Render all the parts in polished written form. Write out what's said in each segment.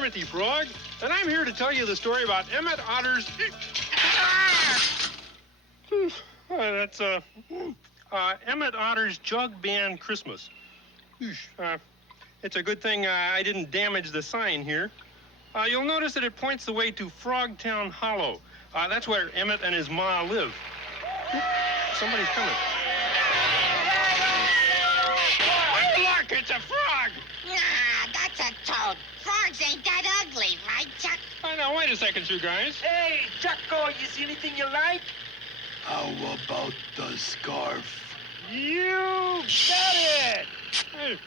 Kermit Frog, and I'm here to tell you the story about Emmet Otter's... that's, Emmet Otter's Jug-Band Christmas. It's a good thing I didn't damage the sign here. You'll notice that it points the way to Frogtown Hollow. That's where Emmet and his ma live. Somebody's coming. Oh, look, it's a frog! Nah, that's a toad. Frogs ain't that ugly, right, Chuck? Now, wait a second, you guys. Hey, Chucko, you see anything you like? How about the scarf? You got it! Hey.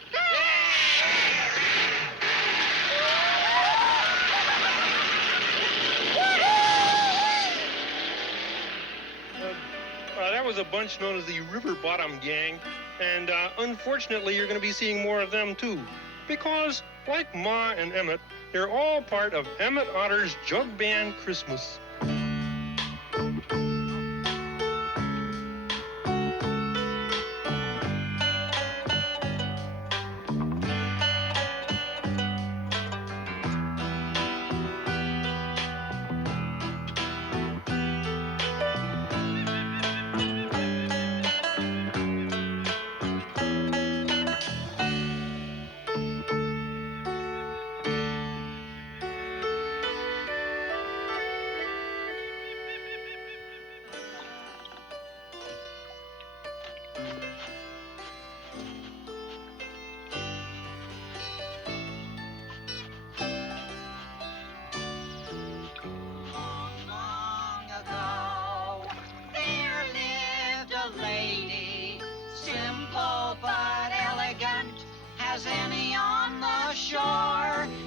That was a bunch known as the River Bottom Gang, and unfortunately, you're going to be seeing more of them, too. Because, like Ma and Emmet, they're all part of Emmet Otter's Jug-Band Christmas.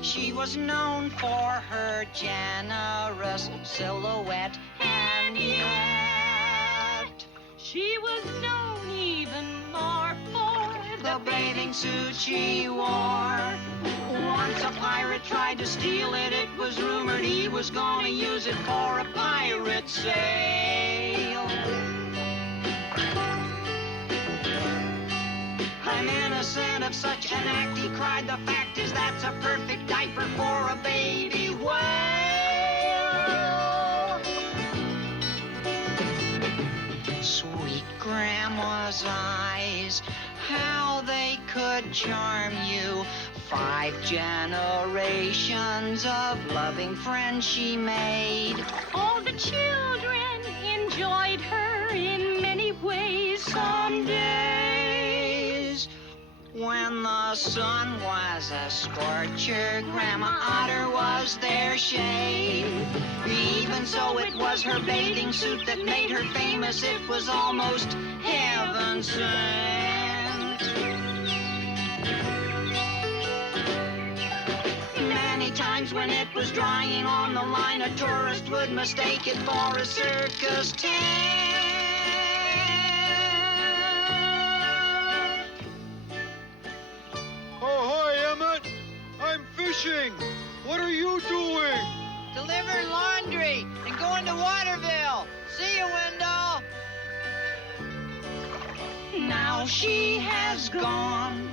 She was known for her generous silhouette, and yet she was known even more for the bathing suit she wore. Once a pirate tried to steal it. It was rumored he was gonna use it for a pirate sail. I'm innocent of such an act, he cried. The fact is that's a perfect diaper for a baby whale. Sweet grandma's eyes, how they could charm you. 5 generations of loving friends she made. All the children enjoyed her in many ways. Some days, when the sun was a scorcher, Grandma Otter was their shade. Even so, it was her bathing suit that made her famous. It was almost heaven sent. Many times when it was drying on the line, a tourist would mistake it for a circus tent. Fishing! What are you doing? Delivering laundry and going to Waterville. See you, Wendell. Now she has gone.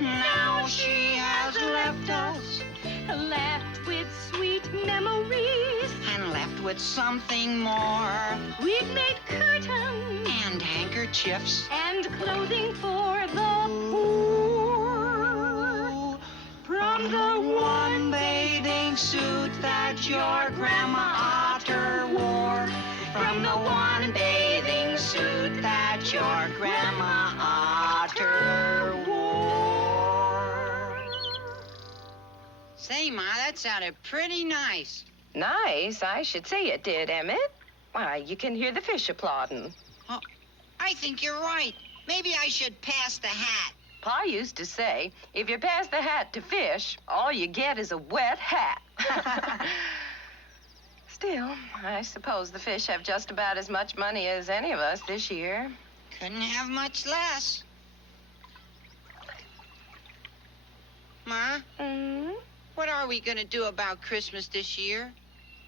Now she has left us. Left with sweet memories. And left with something more. We've made curtains. And handkerchiefs. And clothing for the poor. From the one bathing suit that your Grandma Otter wore. From the one bathing suit that your Grandma Otter wore. Say, Ma, that sounded pretty nice. Nice? I should say it did, Emmet. Why, you can hear the fish applauding. Oh, I think you're right. Maybe I should pass the hat. Pa used to say, if you pass the hat to fish, all you get is a wet hat. Still, I suppose the fish have just about as much money as any of us this year. Couldn't have much less. Ma? What are we going to do about Christmas this year?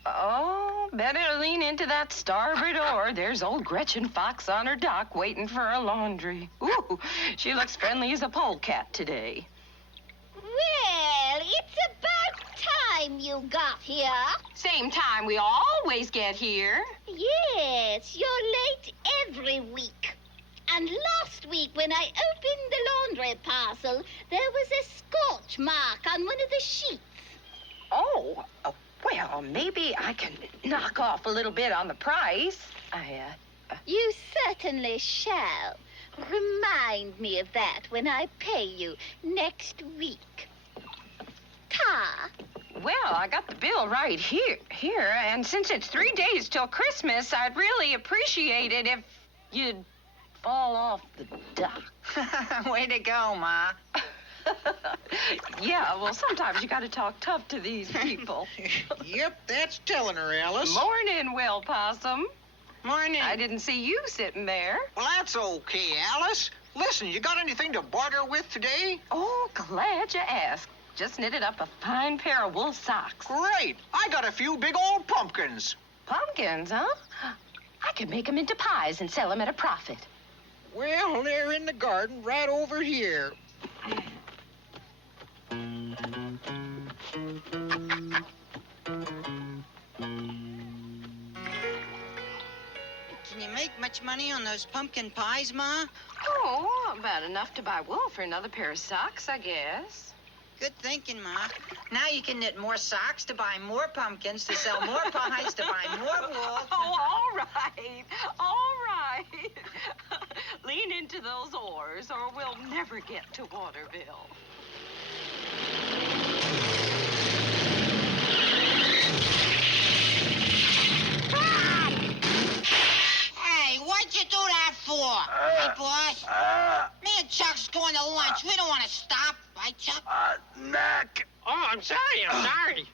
Oh, better lean into that starboard oar. There's old Gretchen Fox on her dock waiting for her laundry. Ooh, she looks friendly as a polecat today. Well, it's about time, time you got here. Same time we always get here. Yes, you're late every week. And last week, when I opened the laundry parcel, there was a scorch mark on one of the sheets. Oh, well, maybe I can knock off a little bit on the price. You certainly shall. Remind me of that when I pay you next week. Ta. Well, I got the bill right here, and since it's 3 days till Christmas, I'd really appreciate it if you'd fall off the dock. Way to go, Ma. Yeah, well, sometimes you gotta talk tough to these people. Yep, that's telling her, Alice. Morning, Will Possum. Morning. I didn't see you sitting there. Well, that's okay, Alice. Listen, you got anything to barter with today? Oh, glad you asked. Just knitted up a fine pair of wool socks. Great. I got a few big old pumpkins. Pumpkins, huh? I could make them into pies and sell them at a profit. Well, they're in the garden right over here. Can you make much money on those pumpkin pies, Ma? Oh, about enough to buy wool for another pair of socks, I guess. Good thinking, Ma. Now you can knit more socks to buy more pumpkins, to sell more pies, to buy more wool. Oh, all right. All right. Lean into those oars, or we'll never get to Waterville. Hey, what'd you do that for? Hey, boss. Me and Chuck's going to lunch. We don't want to stop. Right, Chuck? Knack. Oh, I'm sorry.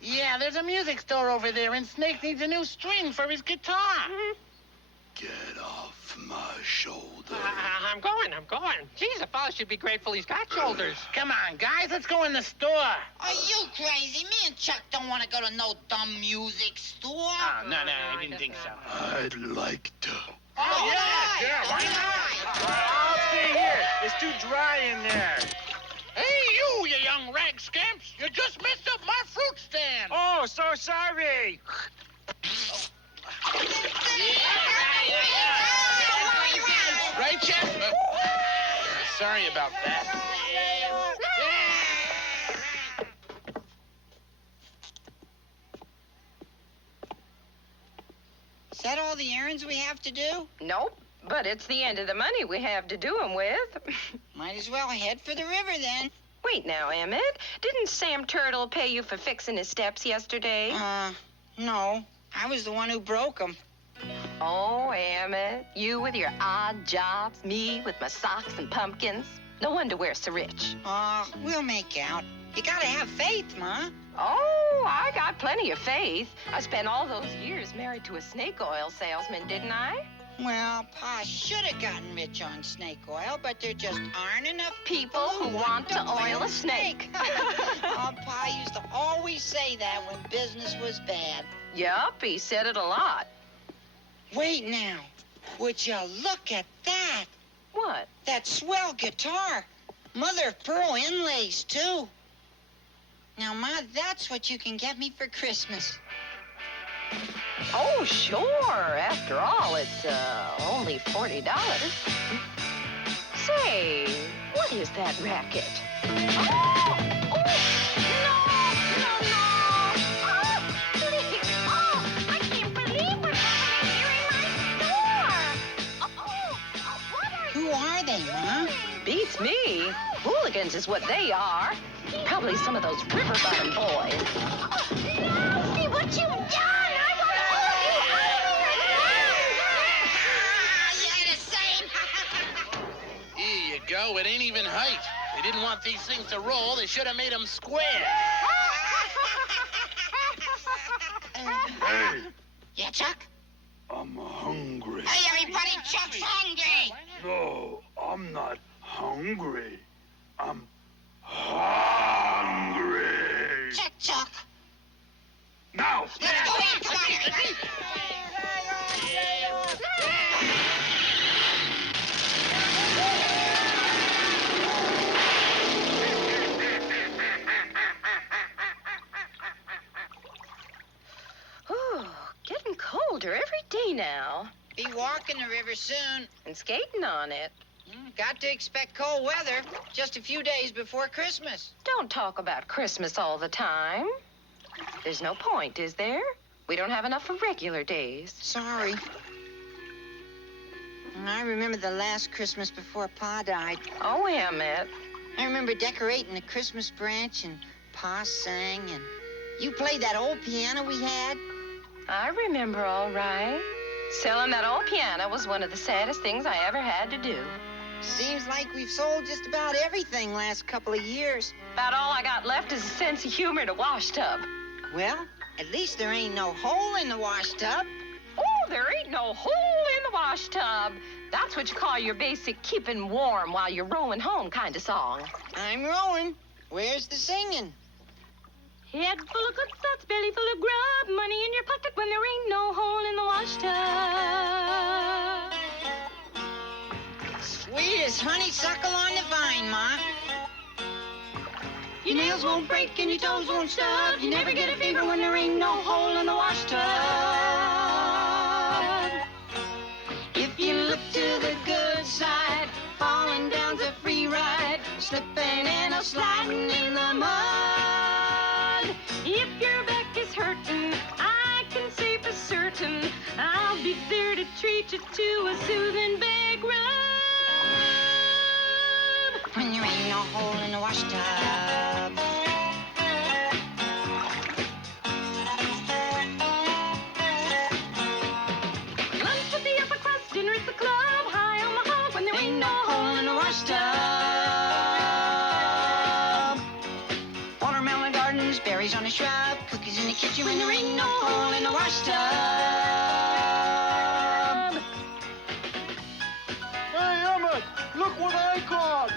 Yeah, there's a music store over there, and Snake needs a new string for his guitar. Get off my shoulder. I'm going. Geez, a fella should be grateful he's got shoulders. Come on, guys, let's go in the store. Are you crazy? Me and Chuck don't want to go to no dumb music store. Oh, no, I didn't think so. I'd like to. Oh, yeah, why not? I'll stay here. It's too dry in there. Hey, you young rag scamps! You just messed up my fruit stand! Oh, so sorry. Right, Chef? Sorry about that. Is that all the errands we have to do? Nope, but it's the end of the money we have to do them with. Might as well head for the river then. Wait now, Emmett. Didn't Sam Turtle pay you for fixing his steps yesterday? No. I was the one who broke them. Oh, Emmett, you with your odd jobs, me with my socks and pumpkins. No wonder we're so rich. We'll make out. You gotta have faith, Ma. Oh, I got plenty of faith. I spent all those years married to a snake oil salesman, didn't I? Well, Pa should have gotten rich on snake oil, but there just aren't enough People who want to oil a snake. Pa used to always say that when business was bad. Yup, he said it a lot. Wait now. Would you look at that? What? That swell guitar. Mother of pearl inlays, too. Now, Ma, that's what you can get me for Christmas. Oh, sure. After all, it's only $40. Say, what is that racket? Oh, Please. Oh, I can't believe what's happening here in my store. What are Who are they, Ma? beats me. Hooligans is what they are. Probably some of those river bottom boys. No, see what you've done! I want to pull you out of here! You're the same. Here you go. It ain't even height. They didn't want these things to roll. They should have made them square. Hey, Yeah, Chuck? I'm hungry. Hey, everybody, Chuck's hungry. No, I'm not hungry. I'm hungry. Chuck. Now. Let's go in. Come on, everybody. older every day now. Be walking the river soon. And skating on it. Got to expect cold weather just a few days before Christmas. Don't talk about Christmas all the time. There's no point, is there? We don't have enough for regular days. Sorry. I remember the last Christmas before Pa died. Oh, Emmett. I remember decorating the Christmas branch and Pa sang and you played that old piano we had. I remember all right. Selling that old piano was one of the saddest things I ever had to do. Seems like we've sold just about everything last couple of years. About all I got left is a sense of humor in a washtub. Well, at least there ain't no hole in the washtub. Oh, there ain't no hole in the washtub. That's what you call your basic keeping warm while you're rowing home kind of song. I'm rowing. Where's the singing? Head full of good thoughts, belly full of grub, money in your pocket when there ain't no hole in the washtub. Sweet as honeysuckle on the vine, Ma. Your nails won't break and your toes won't stub. You never get a fever when there ain't no hole in the washtub. If you look to the good side, falling down's a free ride, slipping and a sliding in the mud. If your back is hurting, I can say for certain I'll be there to treat you to a soothing back rub. When there ain't no hole in the washtub. Lunch at the upper crust, dinner at the club, high on the hog when there ain't no hole in the washtub. Watermelon gardens, berries on a shrub, cookies in the kitchen when there ain't no hole in the washtub. Hey, Emmet, look what I caught.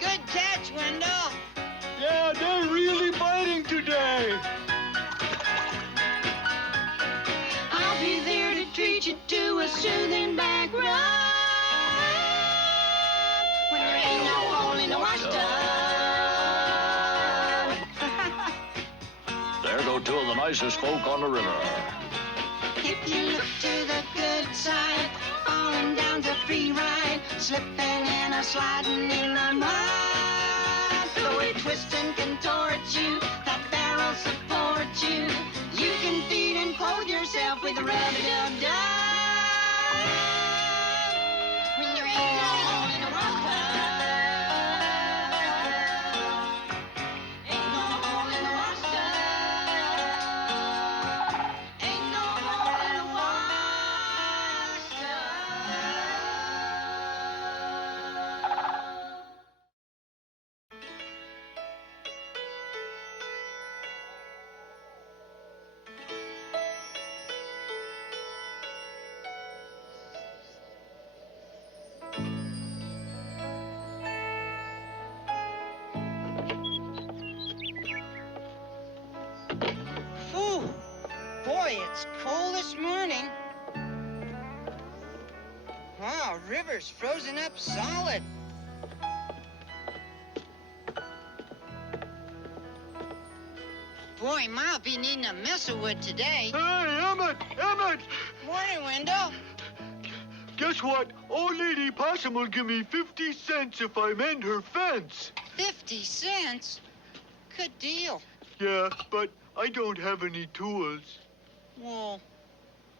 Good catch, Wendell. Yeah, they're really biting today. I'll be there to treat you to a soothing back rub when there ain't no hole in the washtub. There go two of the nicest folk on the river. If you look to the good side, falling down's a free ride, slipping and a sliding in the mud. Though it twists and contorts you, that barrel supports you. You can feed and clothe yourself with a rub-a-dub-dub. When there ain't no hole in the washtub. Ain't no hole in the washtub. Ain't no hole in the Phew. Boy, it's cold this morning. Wow, river's frozen up solid. Boy, Ma'll be needing a mess of wood today. Hey, Emmet, Emmet. Morning, Wendell. Guess what? Old Lady Possum will give me 50 cents if I mend her fence. 50 cents? Good deal. Yeah, but I don't have any tools. Well,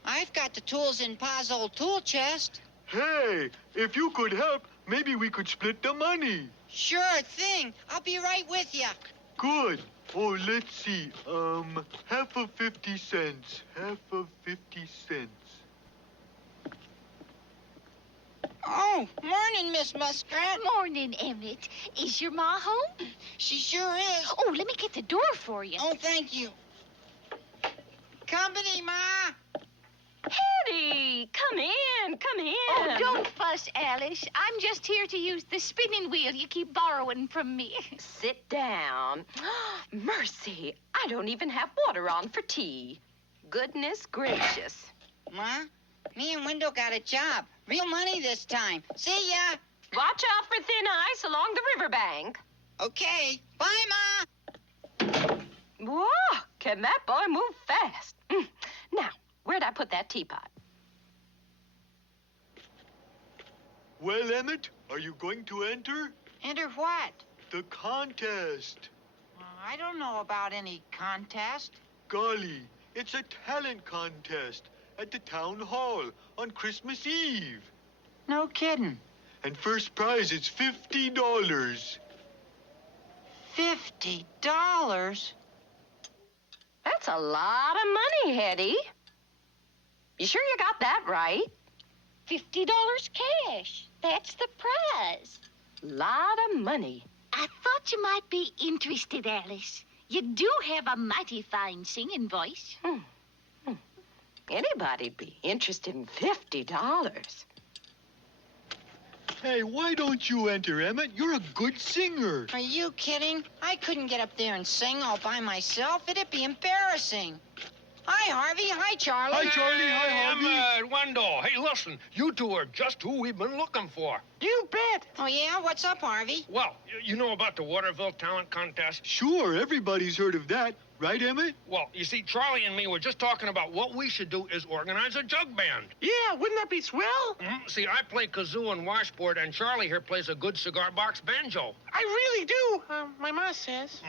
I've got the tools in Pa's old tool chest. Hey, if you could help, maybe we could split the money. Sure thing. I'll be right with you. Good. Oh, let's see. Half of 50 cents. Half of 50 cents. Oh, morning, Miss Muskrat. Morning, Emmett. Is your Ma home? She sure is. Oh, let me get the door for you. Oh, thank you. Company, Ma. Hetty, come in, come in. Oh, don't fuss, Alice. I'm just here to use the spinning wheel you keep borrowing from me. Sit down. Mercy, I don't even have water on for tea. Goodness gracious. Ma, me and Wendell got a job. Real money this time. See ya. Watch out for thin ice along the riverbank. Okay. Bye, Ma. Whoa, can that boy move fast? Now, where with that teapot. Well, Emmett, are you going to enter? Enter what? The contest. I don't know about any contest. Golly, it's a talent contest at the town hall on Christmas Eve. No kidding. And first prize is $50. $50? That's a lot of money, Hetty. You sure you got that right? $50 cash. That's the prize. Lot of money. I thought you might be interested, Alice. You do have a mighty fine singing voice. Anybody'd be interested in $50. Hey, why don't you enter, Emmett? You're a good singer. Are you kidding? I couldn't get up there and sing all by myself. It'd be embarrassing. Hi, Harvey. Hi, Charlie. Hi, Charlie. Hi, Harvey. Wendell. Hey, listen, you two are just who we've been looking for. You bet. Oh, yeah? What's up, Harvey? Well, you know about the Waterville Talent Contest? Sure, everybody's heard of that. Right, Emmett? Well, you see, Charlie and me were just talking about what we should do is organize a jug band. Yeah, wouldn't that be swell? See, I play kazoo and washboard, and Charlie here plays a good cigar box banjo. I really do. My ma says.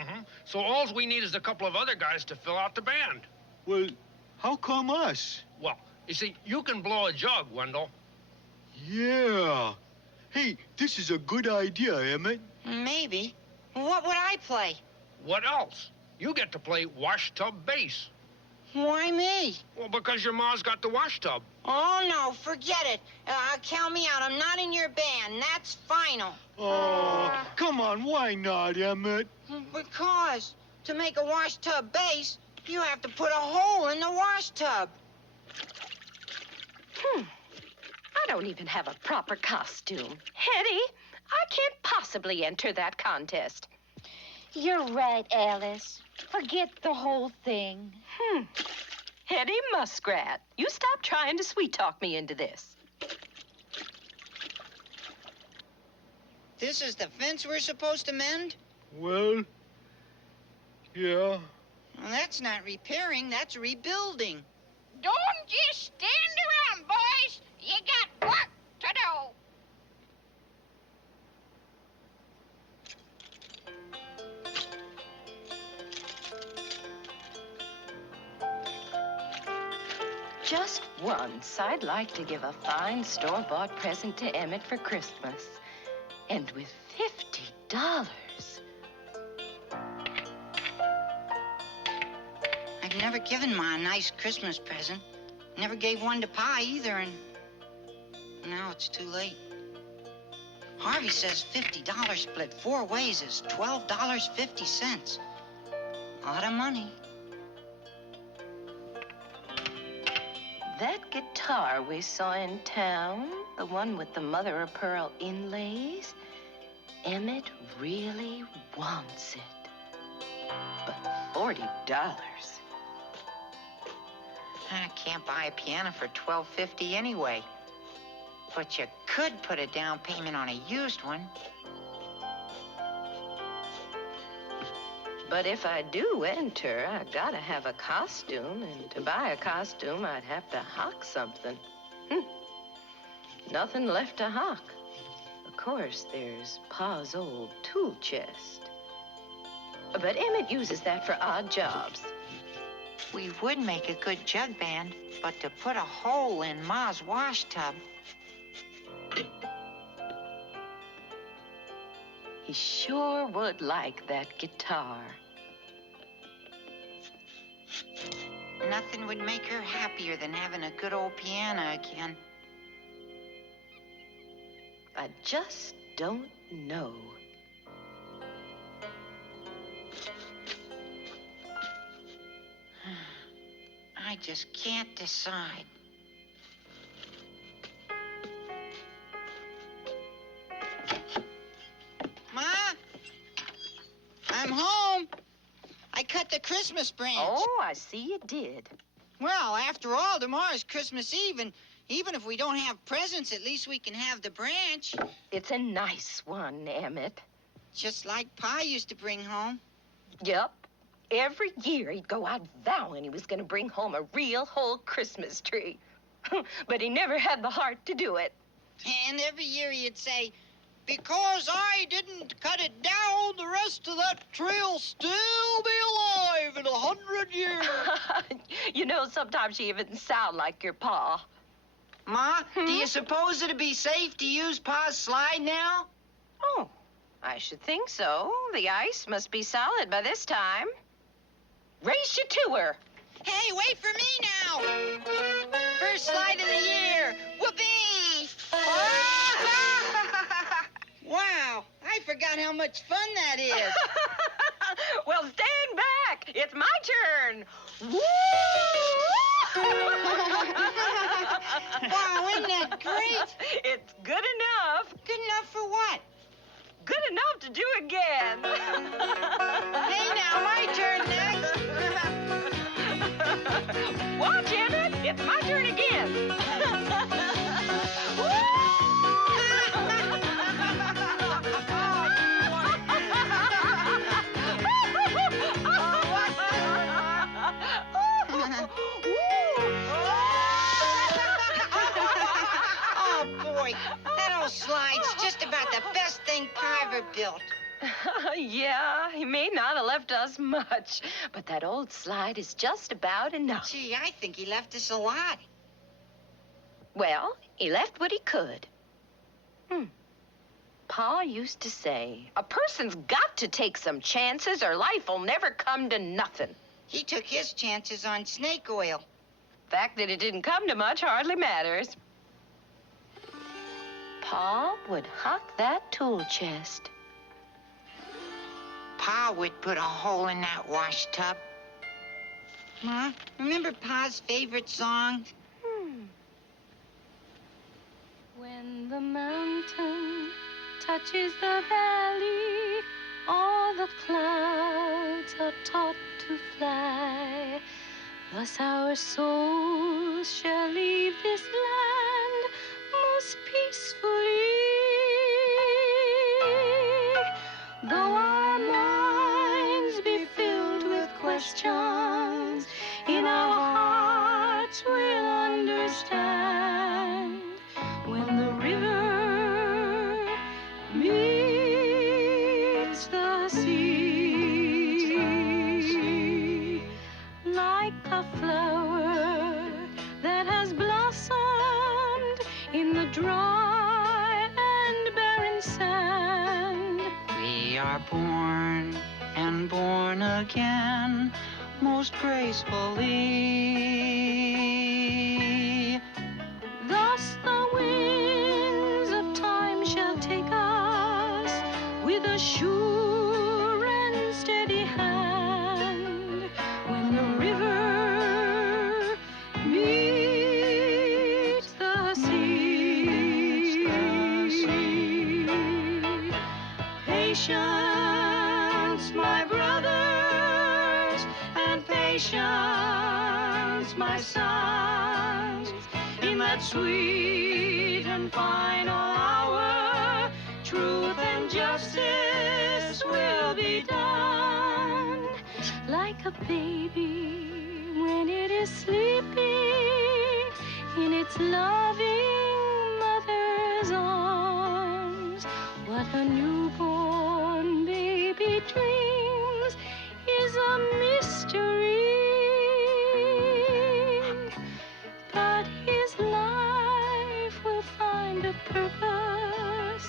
So all we need is a couple of other guys to fill out the band. Well, how come us? Well, you see, you can blow a jug, Wendell. Yeah. Hey, this is a good idea, Emmett. Maybe. What would I play? What else? You get to play wash tub bass. Why me? Well, because your ma's got the wash tub. Oh, no, forget it. Count me out. I'm not in your band. That's final. Oh, come on, why not, Emmett? Because to make a wash tub bass, you have to put a hole in the wash tub. I don't even have a proper costume. Hetty, I can't possibly enter that contest. You're right, Alice. Forget the whole thing. Hetty Muskrat, you stop trying to sweet-talk me into this. This is the fence we're supposed to mend? Well, yeah. Well, that's not repairing, that's rebuilding. Don't just stand around, boys. You got work to do. Just once, I'd like to give a fine store-bought present to Emmett for Christmas. And with $50. I've never given Ma a nice Christmas present. Never gave one to Pa either, and now it's too late. Harvey says $50 split 4 ways is $12.50. A lot of money. That guitar we saw in town, the one with the mother-of-pearl inlays, Emmett really wants it. But $40. I can't buy a piano for $12.50 anyway. But you could put a down payment on a used one. But if I do enter, I gotta have a costume, and to buy a costume, I'd have to hock something. Nothing left to hock. Of course, there's Pa's old tool chest. But Emmett uses that for odd jobs. We would make a good jug band, but to put a hole in Ma's wash tub. He sure would like that guitar. Nothing would make her happier than having a good old piano again. I just don't know. I just can't decide. Ma? I'm home. I cut the Christmas branch. Oh, I see you did. Well, after all, tomorrow's Christmas Eve, and even if we don't have presents, at least we can have the branch. It's a nice one, Emmett. Just like Pa used to bring home. Yep. every year he'd go out vowing he was going to bring home a real whole Christmas tree. But he never had the heart to do it. And every year he'd say, because I didn't cut it down, the rest of that tree'll still be alive in 100 years. You know, sometimes you even sound like your pa. Ma, do you suppose it'd be safe to use Pa's slide now? Oh, I should think so. The ice must be solid by this time. Race you to her. Hey, wait for me now. First slide of the year. Whoopee! Wow, I forgot how much fun that is. Well, stand back. It's my turn. Woo! Wow, isn't that great? It's good enough. Good enough for what? Good enough to do again. Hey, now, my turn next. Watch, Emmett. It's my turn again. Oh, boy, that old slide's just about the best thing Pa ever built. Yeah, he may not have left us much, but that old slide is just about enough. Gee, I think he left us a lot. Well, he left what he could. Pa used to say, a person's got to take some chances or life will never come to nothing. He took his chances on snake oil. Fact that it didn't come to much hardly matters. Pa would huck that tool chest. Pa would put a hole in that wash tub. Ma, remember Pa's favorite song? When the mountain touches the valley, all the clouds are taught to fly. Thus our souls shall leave this land most peacefully. Though our minds be filled with questions, in our hearts we'll understand. When the river meets the sea, like a flower that has blossomed in the dry and barren sand, We are born and born again most gracefully. thus the winds of time shall take us with a sure and steady hand. When the river meets the sea, patience, my brothers, and patience, my sons, in that sweet and final hour, truth and justice will be done. Like a baby when it is sleeping in its loving mother's arms, what a newborn baby dreams is a mystery. But his life will find a purpose,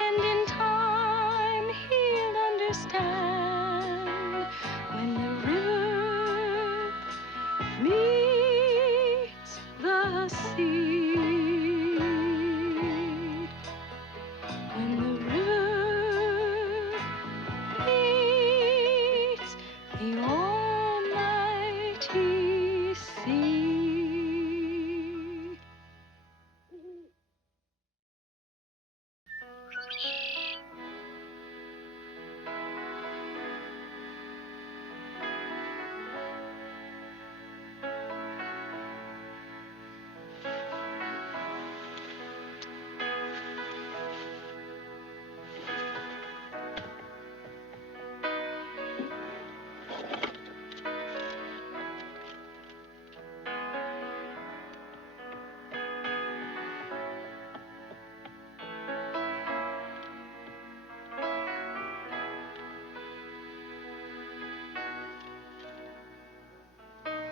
and in time he'll understand. When the river meets the sea, when the river meets the almighty sea.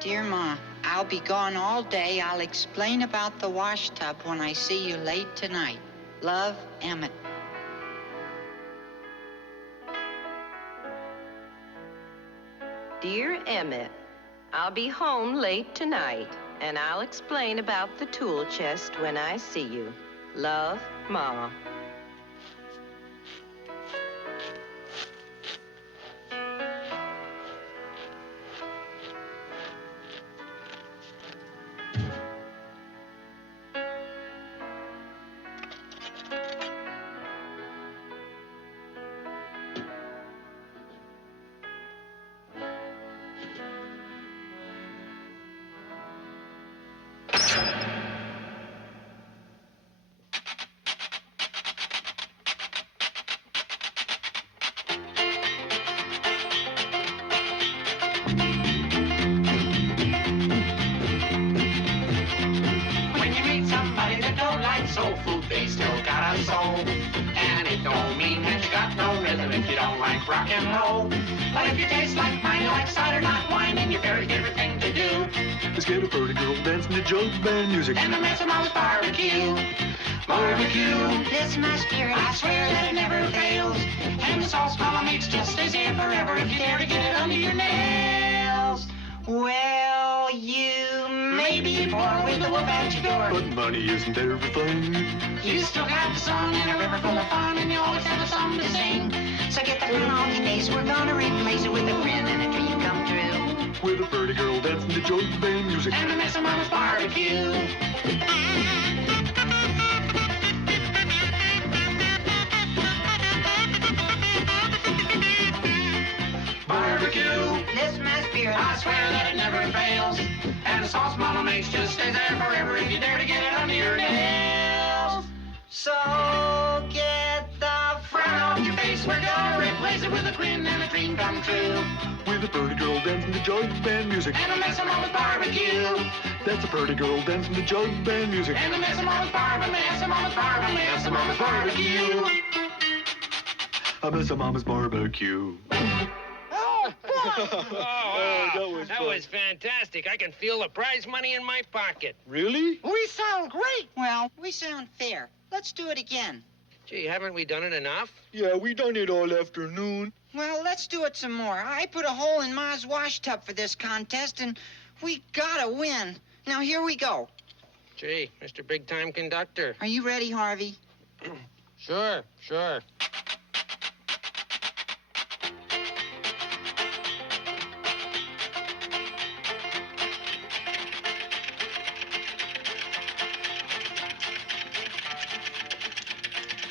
Dear Ma, I'll be gone all day. I'll explain about the wash tub when I see you late tonight. Love, Emmett. Dear Emmett, I'll be home late tonight, and I'll explain about the tool chest when I see you. Love, Ma. When you meet somebody that don't like soul food, they still got a soul. And it don't mean that you got no rhythm if you don't like rock and roll. But if you taste like mine, you like cider, not wine, and your very favorite thing to do Let's get a pretty girl dancing to Jug-Band music. and the mess of mama's barbecue. Barbecue, This is my spirit. I swear that it never fails. And the sauce mama makes just stays here forever if you dare to get it under your nails. Well, you Maybe pour with the wolf at your door. But money isn't everything. You still got the song and a river full of fun, and you always have a song to sing. So get the grin off your face. We're gonna replace it with a grin and a dream come true. With a pretty girl dancing to Jug-Band music. And the mess of mama's barbecue. Barbecue, This is my spirit. I swear that it never fails. And the sauce mama makes just stays there forever if you dare to get it under your nails. So get the Frown off your face, we're gonna replace it with a grin and a dream come true. With a pretty girl dancing to Jug-Band music. And the mess of mama's barbecue. That's a pretty girl dancing to Jug-Band music. And the mess of mama's barbecue, mess of mama's barbecue, mess of mama's barbecue. I miss a mama's barbecue. That was fantastic. I can feel the prize money in my pocket. Really? We sound great. Well, we sound fair. Let's do it again. Gee, haven't we done it enough? Yeah, we done it all afternoon. Well, let's do it some more. I put a hole in Ma's wash tub for this contest, and we gotta win. Now, here we go. Gee, Mr. Big Time Conductor. Are you ready, Harvey? Sure.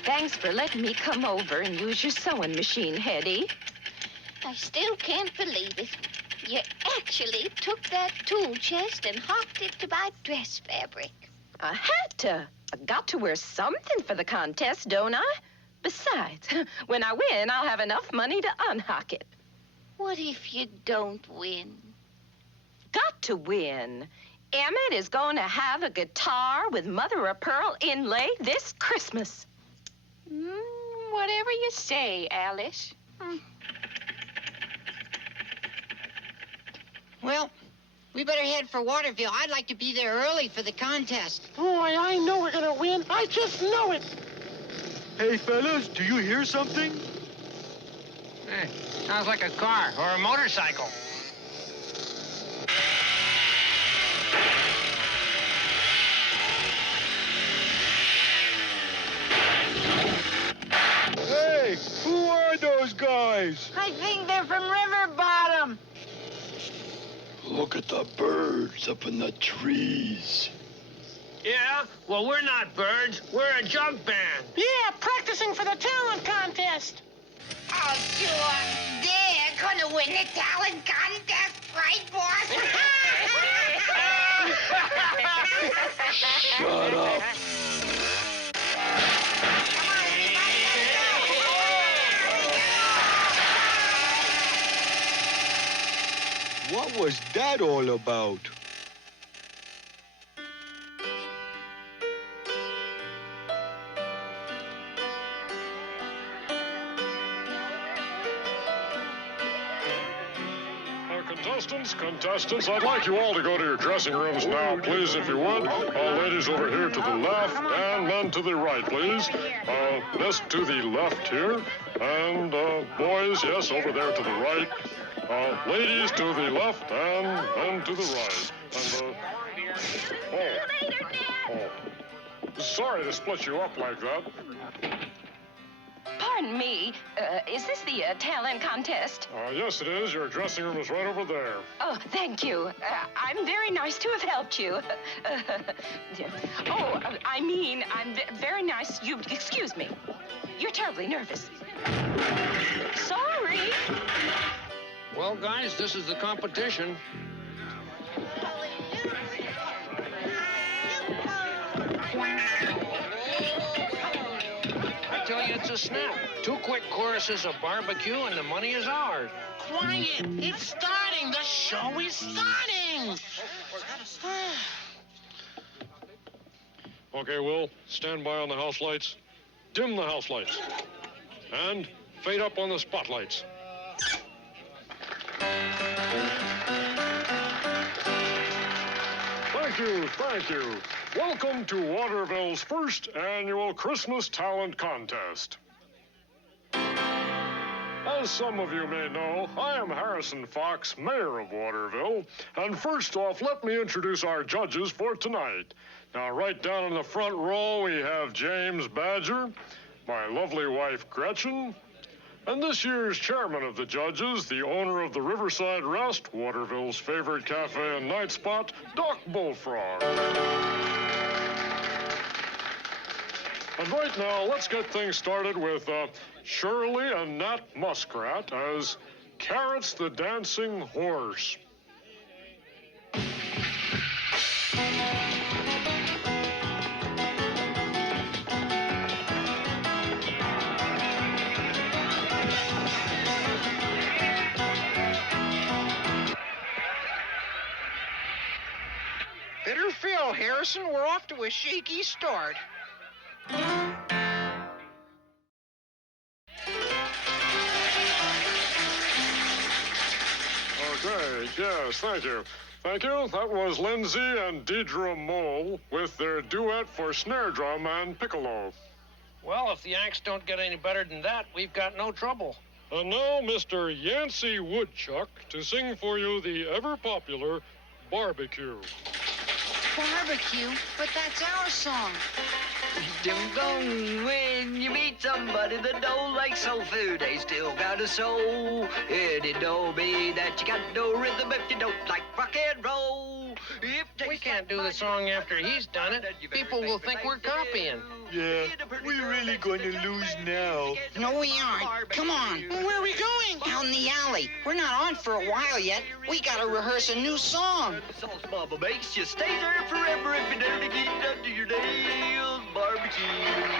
Thanks for letting me come over and use your sewing machine, Hetty. I still can't believe it. You actually took that tool chest and hocked it to buy dress fabric. I had to. I got to wear something for the contest, don't I? Besides, when I win, I'll have enough money to unhock it. What if you don't win? Got to win. Emmett is going to have a guitar with mother-of-pearl inlay this Christmas. Whatever you say, Alice. Well, we better head for Waterville. I'd like to be there early for the contest. Boy, I know we're gonna win. I just know it. Hey, fellas, do you hear something? Sounds like a car or a motorcycle. Hey, who are those guys? I think they're from River Bottom. Look at the birds up in the trees. Yeah? Well, we're not birds. We're a Jug-Band. Yeah, practicing for the talent contest. Oh, sure. They're gonna win the talent contest, right, boss? Shut up. What was that all about? Contestants, I'd like you all to go to your dressing rooms now, please, if you would. Ladies over here to the left, and men to the right, please. Miss to the left here, and boys, yes, over there to the right. Ladies to the left, and men to the right. And, sorry to split you up like that. Pardon me, is this the talent contest? Yes, it is. Your dressing room is right over there. Oh, thank you. I'm very nice to have helped you. I'm very nice. You excuse me. You're terribly nervous. Sorry. Well, guys, this is the competition. I tell you, it's a snap. 2 quick choruses of barbecue, and the money is ours. Quiet! It's starting! The show is starting! Okay, Will, stand by on the house lights. Dim the house lights. And fade up on the spotlights. Thank you. Welcome to Waterville's first annual Christmas Talent Contest. As some of you may know, I am Harrison Fox, Mayor of Waterville. And first off, let me introduce our judges for tonight. Now, right down in the front row, we have James Badger, my lovely wife, Gretchen, and this year's chairman of the judges, the owner of the Riverside Rest, Waterville's favorite cafe and night spot, Doc Bullfrog. And right now, let's get things started with Shirley and Nat Muskrat as Carrots the Dancing Horse. Bitter Phil, Harrison, we're off to a shaky start. Okay, yes, thank you. Thank you. That was Lindsay and Deidre Mole with their duet for snare drum and piccolo. Well, if the acts don't get any better than that, we've got no trouble. And now, Mr. Yancey Woodchuck to sing for you the ever-popular Barbecue. Barbecue? But that's our song. Don't go when you meet somebody that don't like soul food. They still got a soul. And it don't mean that you got no rhythm if you don't like rock and roll. We can't do the song after he's done it. People will think we're copying. Yeah, we're really going to lose now. No, we aren't. Come on. Where are we going? Out in the alley. We're not on for a while yet. We gotta rehearse a new song. The sauce Mama makes you stay there forever if you never get under your nails. Barbecue.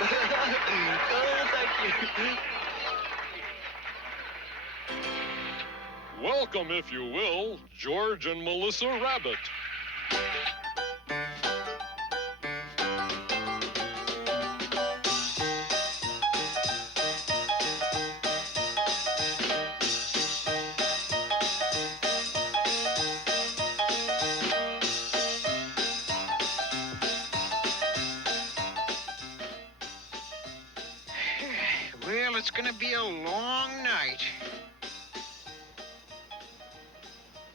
Oh, thank you. Welcome, if you will, George and Melissa Rabbit. Well, it's gonna be a long night.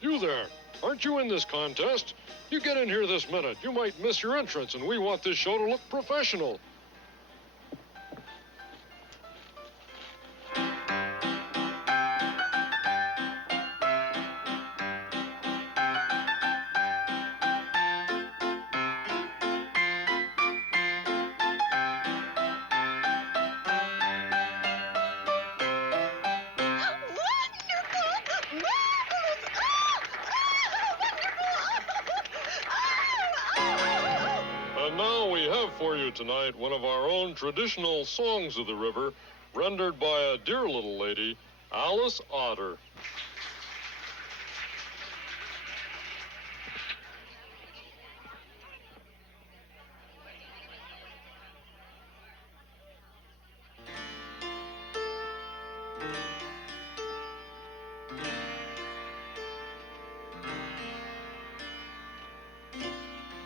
You there, aren't you in this contest? You get in here this minute. You might miss your entrance, and we want this show to look professional. Tonight, one of our own traditional songs of the river, rendered by a dear little lady, Alice Otter.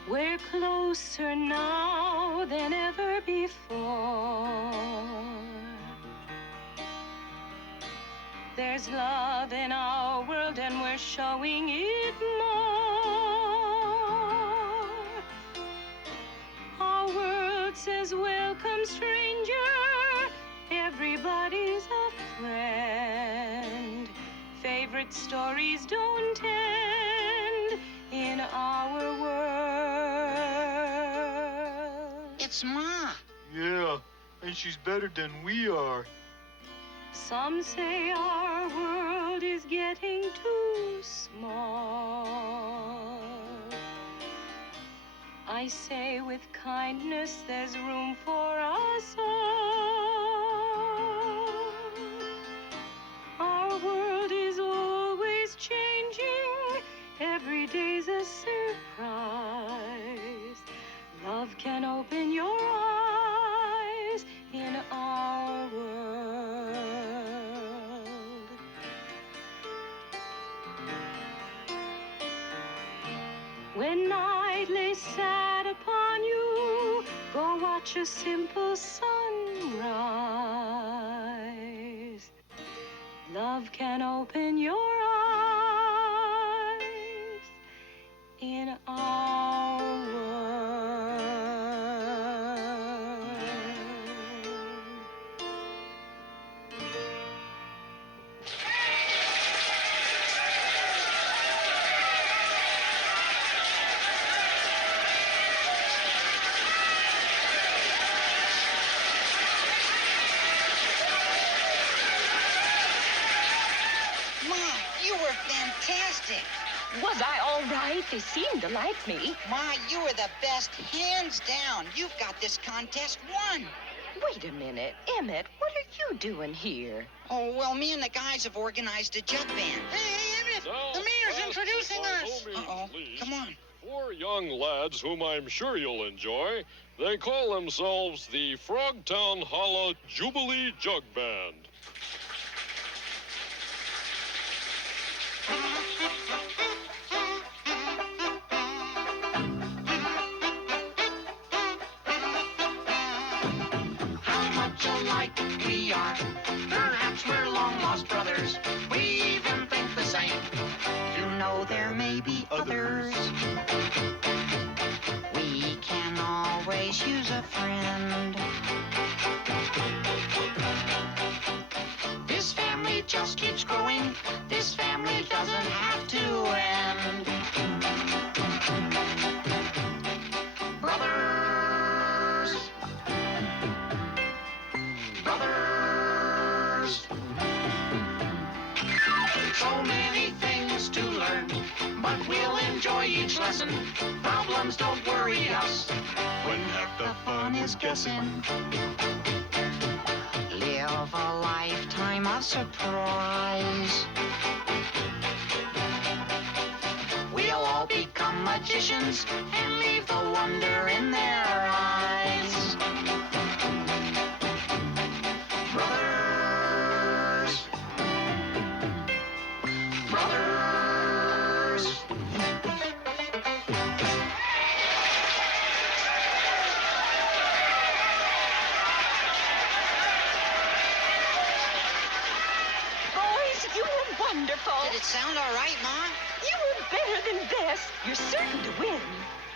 We're closer now than ever before. There's love in our world and we're showing it more. Our world says, welcome, stranger. Everybody's a friend. Favorite stories don't end in our world. It's Ma. Yeah, and she's better than we are. Some say our world is getting too small. I say with kindness there's room for us all. Our world is always changing. Every day's a surprise. Love can open your eyes in our world. When night lays sad upon you, go watch a simple sunrise. Love can open your eyes in our world. Fantastic. Was I all right? They seemed to like me. Ma, you were the best, hands down. You've got this contest won. Wait a minute. Emmett, what are you doing here? Oh, well, me and the guys have organized a Jug-Band. Hey, Emmett, the mayor's introducing us. Uh-oh, come on. 4 young lads whom I'm sure you'll enjoy. They call themselves the Frogtown Holla Jubilee Jug-Band. We are. Perhaps we're long-lost brothers. We even think the same. You know there may be others. We can always use a friend. This family just keeps growing. This family doesn't have to end. Brothers. Brothers. So many things to learn, but we'll enjoy each lesson. Problems don't worry us when half the fun is guessing. Live a lifetime of surprise. We'll all become magicians and leave the wonder in their eyes. Brothers. Brothers. Boys, you were wonderful. Did it sound all right, Ma? You were better than best. You're certain to win.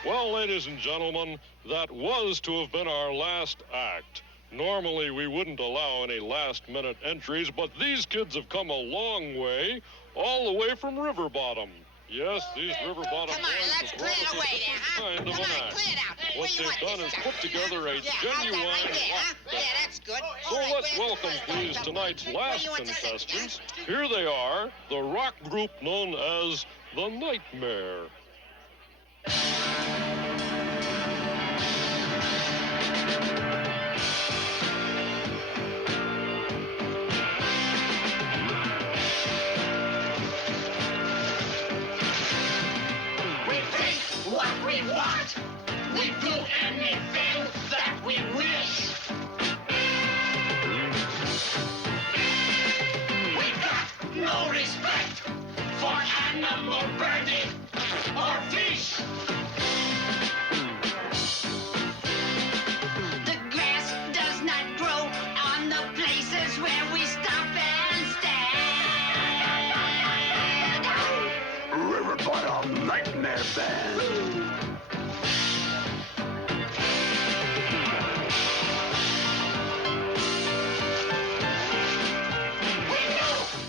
Well, ladies and gentlemen, that was to have been our last act. Normally, we wouldn't allow any last-minute entries, but these kids have come a long way, all the way from River Bottom. Yes, these River Bottom Come on, boys let's have clear it brought away us there, a huh? kind of Come an on, act. clear it out. What Where you they've want done this is stuff? put together a Yeah, how's that genuine right there, huh? rock Yeah, band. that's good. So All right, let's where's welcome, the please, tonight's last you want this? contestants. Here they are, the rock group known as The Nightmare. We take what we want. We do anything that we wish. We got no respect for animal, birdie, or fish. Nightmare Band.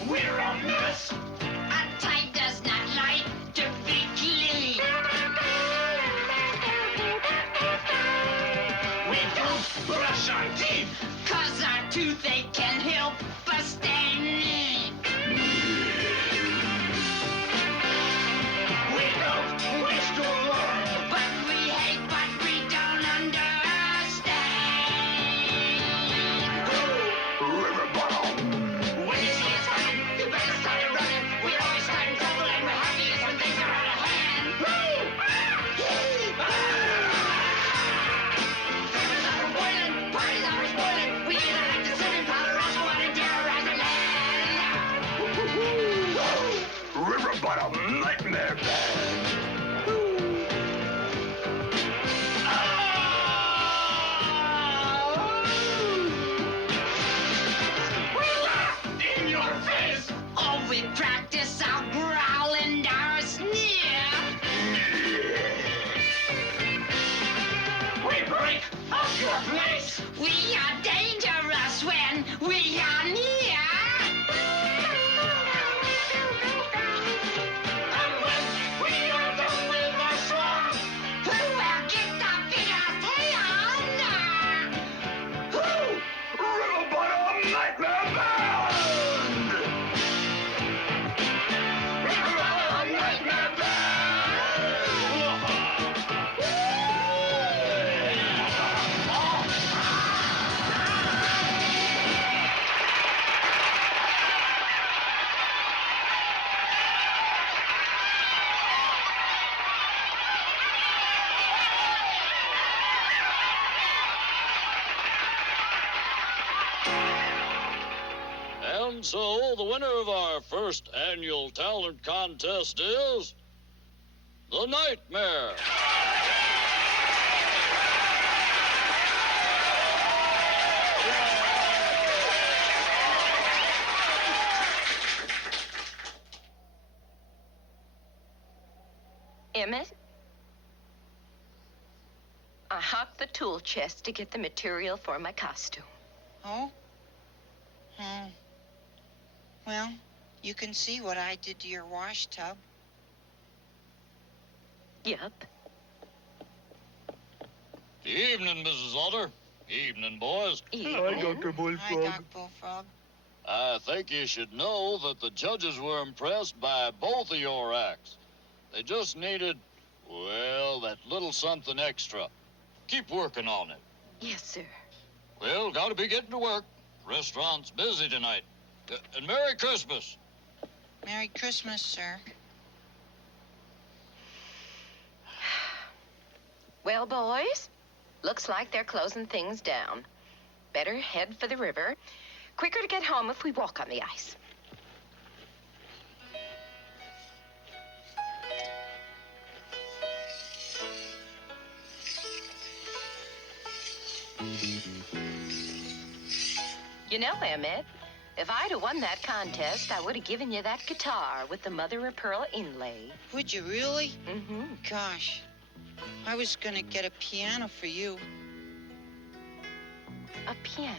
We're a mess. A tie does not like to be clean. We don't brush our teeth. 'Cause our toothache can't help but stand me. We don't wish to learn. But we hate what we don't understand. River bottom. When you see us coming, you better start it running. We always start in trouble and we're happiest when things are out of hand. Tempers are boiling, parties are spoiling. We either like to sit in powder or go out and terrorize the land. River Bottom Nightmare Band. We laugh in your face. Oh, we practice our growl and our sneer. We break up your place. We are dangerous when we are near. And when we are done with our song, Who will get the biggest hand? River Bottom Nightmare Band. River Bottom Nightmare Band. And so, the winner of our first annual talent contest is the Nightmare. Emmett, I hocked the tool chest to get the material for my costume. Oh? Well, you can see what I did to your wash tub. Yup. Evening, Mrs. Otter. Evening, boys. Hi, Dr. Bullfrog. Hi, Doc Bullfrog. I think you should know that the judges were impressed by both of your acts. They just needed, well, that little something extra. Keep working on it. Yes, sir. Well, gotta be getting to work. Restaurant's busy tonight. And Merry Christmas. Merry Christmas, sir. Well, boys, looks like they're closing things down. Better head for the river. Quicker to get home if we walk on the ice. You know, Emmett, if I'd have won that contest, I would have given you that guitar with the mother-of-pearl inlay. Would you really? Mm-hmm. Gosh, I was gonna get a piano for you. A piano?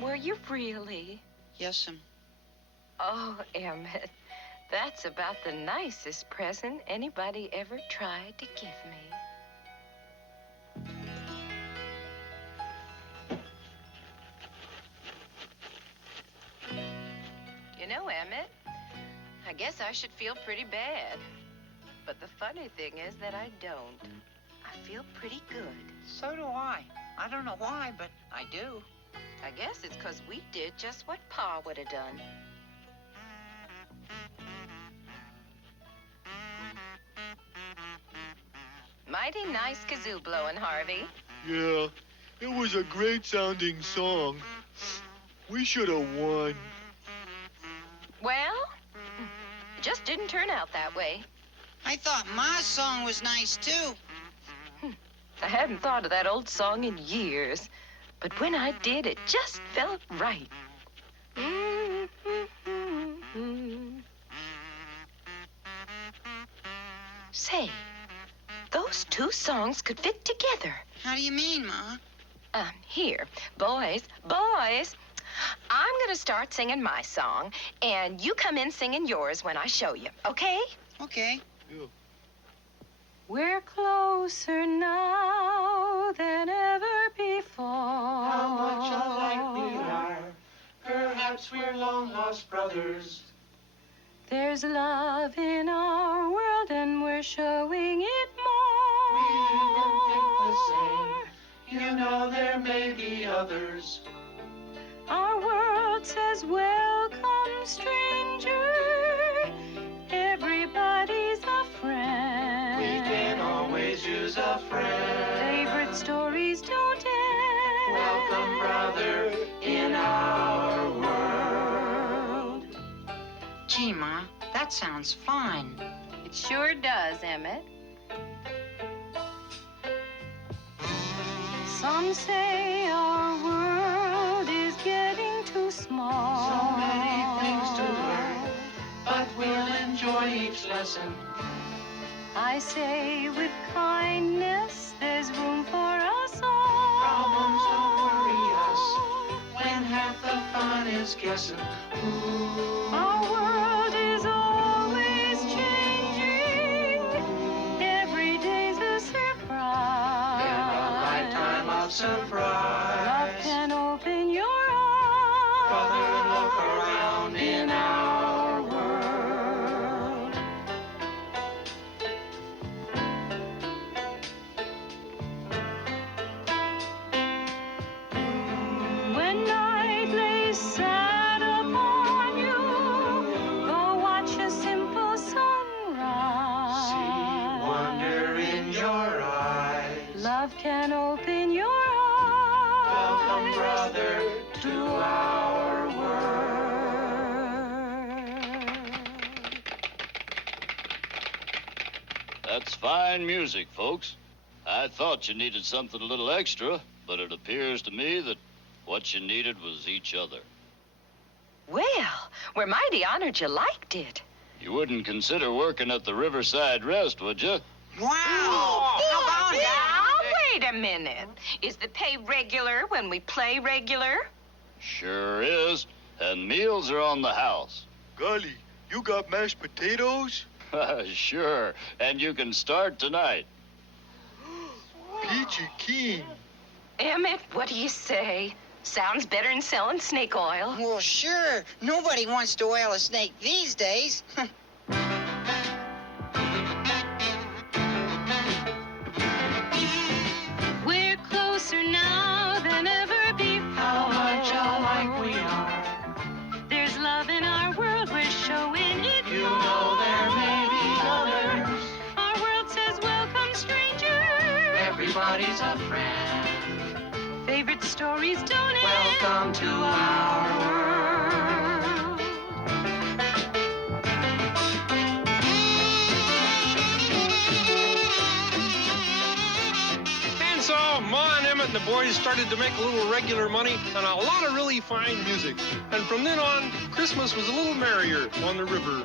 Were you really? Yes'm. Oh, Emmett, that's about the nicest present anybody ever tried to give me. You know, Emmett, I guess I should feel pretty bad. But the funny thing is that I don't. I feel pretty good. So do I. I don't know why, but I do. I guess it's 'cause we did just what Pa would have done. Mighty nice kazoo blowing, Harvey. Yeah, it was a great sounding song. We should have won. Well, it just didn't turn out that way. I thought Ma's song was nice, too. I hadn't thought of that old song in years. But when I did, it just felt right. Say, those two songs could fit together. How do you mean, Ma? Here, boys, boys. I'm gonna start singing my song, and you come in singing yours when I show you, okay? Okay. Yeah. We're closer now than ever before. How much alike we are. Perhaps we're long-lost brothers. There's love in our world, and we're showing it more. We even think the same. You know there may be others. Our world says, welcome, stranger. Everybody's a friend. We can always use a friend. Favorite stories don't end. Welcome, brother, in our world. Gee, Ma, that sounds fine. It sure does, Emmett. Some say our world is getting too small. So many things to learn, but we'll enjoy each lesson. I say with kindness, there's room for us all. Problems don't worry us when half the fun is guessing. Ooh. Our world is always changing. Every day's a surprise. In a lifetime of surprise. Love can open your eyes. Brother, look around in our world. When night lays sad upon you, go watch a simple sunrise. See wonder in your eyes. Love can open your eyes. Welcome, brother, to our world. That's fine music, folks. I thought you needed something a little extra, but it appears to me that what you needed was each other. Well, we're mighty honored you liked it. You wouldn't consider working at the Riverside Rest, would you? Wow! How about that? Now, wait a minute. Is the pay regular when we play regular? Sure is. And meals are on the house. Golly, you got mashed potatoes? Sure. And you can start tonight. Peachy keen. Emmett, what do you say? Sounds better than selling snake oil. Well, sure. Nobody wants to oil a snake these days. We're closer now than ever before. How much alike we are. There's love in our world, we're showing it You more. know there may be others. Our world says, welcome, stranger. Everybody's a friend. Favorite stories don't end. Welcome to our world. And so Ma and Emmet and the boys started to make a little regular money and a lot of really fine music. And from then on, Christmas was a little merrier on the river.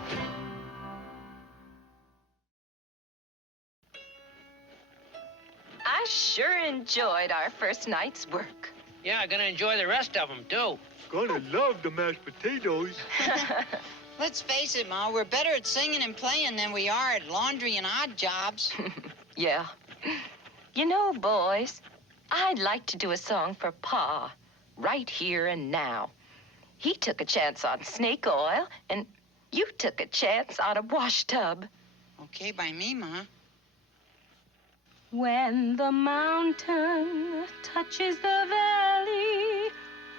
I sure enjoyed our first night's work. Yeah, I'm gonna enjoy the rest of them, too. Gonna love the mashed potatoes. Let's face it, Ma, we're better at singing and playing than we are at laundry and odd jobs. Yeah. You know, boys, I'd like to do a song for Pa, right here and now. He took a chance on snake oil, and you took a chance on a wash tub. Okay by me, Ma. When the mountain touches the valley,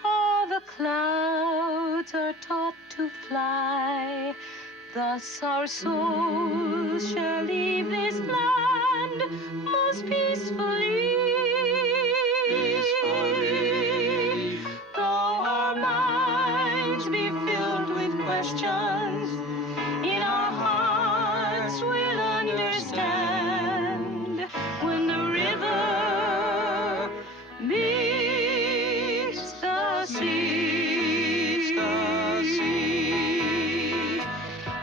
all the clouds are taught to fly. Thus our souls shall leave this land most peacefully. Though our minds be filled with questions, in our hearts we'll understand when the river meets the sea.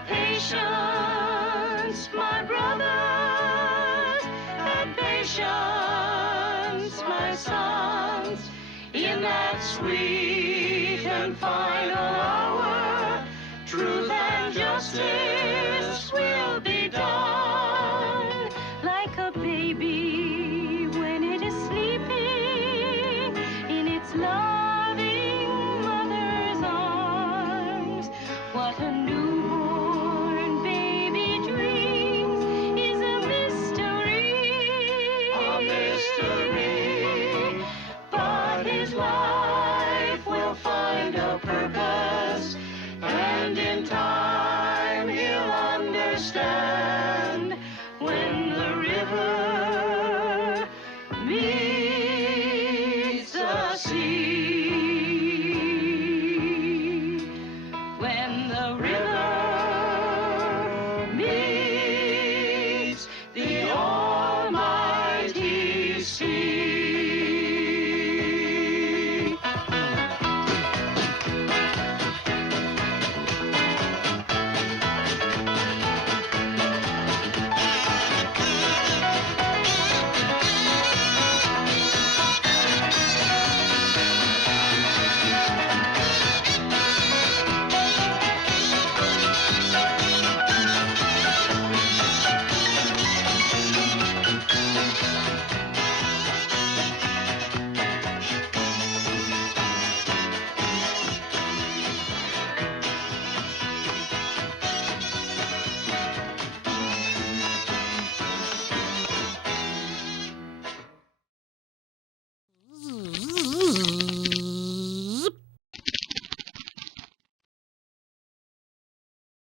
Patience, my brother. nations, my sons, in that sweet and final hour, truth and justice will be